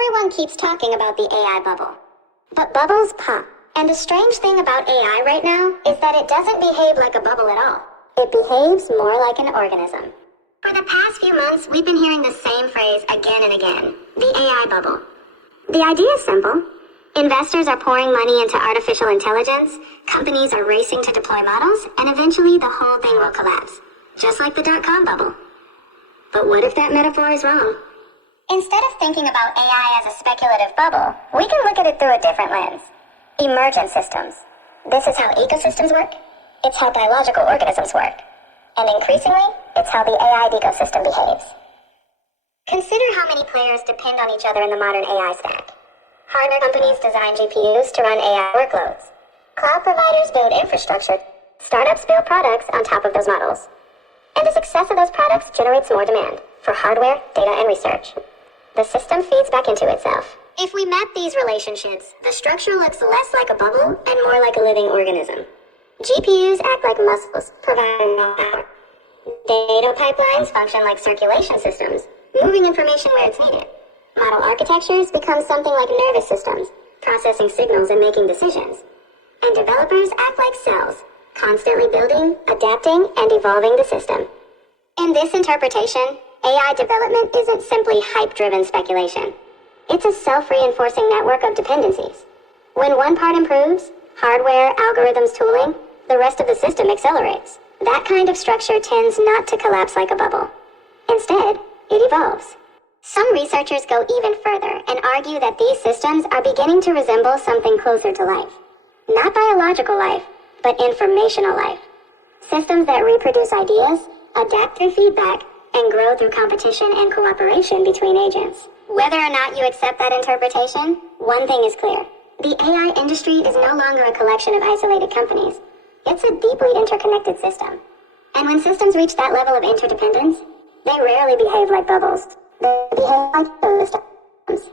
Everyone keeps talking about the AI bubble. But bubbles pop. And the strange thing about AI right now is that it doesn't behave like a bubble at all. It behaves more like an organism. For the past few months, we've been hearing the same phrase again and again, the AI bubble. The idea is simple. Investors are pouring money into artificial intelligence, companies are racing to deploy models, and eventually the whole thing will collapse. Just like the dot-com bubble. But what if that metaphor is wrong? Instead of thinking about AI as a speculative bubble, we can look at it through a different lens. Emergent systems. This is how ecosystems work. It's how biological organisms work. And increasingly, it's how the AI ecosystem behaves. Consider how many players depend on each other in the modern AI stack. Hardware companies design GPUs to run AI workloads. Cloud providers build infrastructure. Startups build products on top of those models. And the success of those products generates more demand for hardware, data, and research. The system feeds back into itself. If we map these relationships, the structure looks less like a bubble and more like a living organism. GPUs act like muscles, providing raw power. Data pipelines function like circulation systems, moving information where it's needed. Model architectures become something like nervous systems, processing signals and making decisions. And developers act like cells, constantly building, adapting, and evolving the system. In this interpretation, AI development isn't simply hype-driven speculation. It's a self-reinforcing network of dependencies. When one part improves, hardware, algorithms, tooling, the rest of the system accelerates. That kind of structure tends not to collapse like a bubble. Instead, it evolves. Some researchers go even further and argue that these systems are beginning to resemble something closer to life. Not biological life, but informational life. Systems that reproduce ideas, adapt through feedback, and grow through competition and cooperation between agents. Whether or not you accept that interpretation, one thing is clear. The AI industry is no longer a collection of isolated companies. It's a deeply interconnected system. And when systems reach that level of interdependence, they rarely behave like bubbles. They behave like ecosystems.